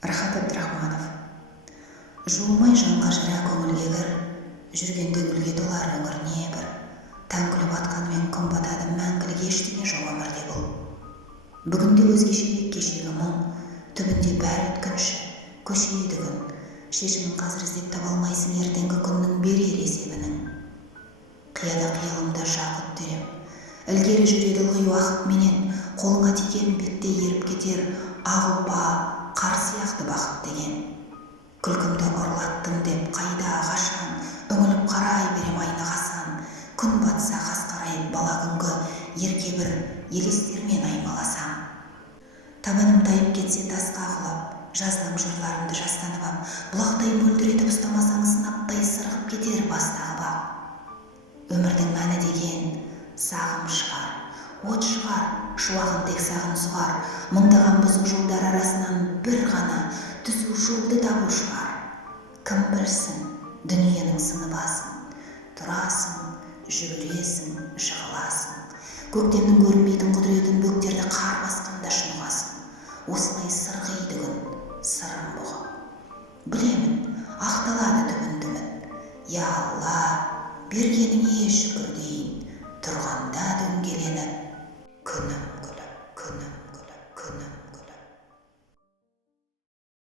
Рахат Абдрахманов. Жуылмай жанға жыра көңілге кір, жүргенде гүлге толар өңір небір. Таң күліп атқанымен күн батады, мәңгілік ештеңе жоқ өмірде бұл. Бүгінде өзгешелік кешегі мұң, түбінде бәрі өткінші, көшеді күн. Шешімін қазір іздеп таба алмайсың ертеңгі күннің берер есебінің. Қияда қиялымда жақұт дерем, ілгері жүреді ылғи уақыт менен, қолыңа тиген бетте еріп кетер, ақ ұлпа, қар сияқты бақыт деген. Күлкімді ұрлаттым деп қайда қашан, үңіліп қарай берем айнаға сан. Күн батса қас қарайып бала күнгі, ерке бір елестермен аймаласам. Табаным тайып кетсе тасқа құлап, жаздым жырларымды жастанып ап, бұлақтай мөлдіретіп ұстамасаң сынаптай сырғып кетер бастағы бақ. Өмірдің мәні деген сағым шығар, от шығар, шуағын тек сағын сұғар, мыңдаған бұзық жолдар арасынан бір ғана түзу жолды табу шығар. Кім білсін, дүниенің сыны басын, тұрасың, жүгіресің, жығыласың. Көктемнің көрінбейтін құдіретін бөктерді қар басқанда шынығасың. Осылай сырғиды күн, сырым бұғып. Білемін, ақталады түбін түбін. Я Алла, бергеніңе шүкір дейін, тұрғанда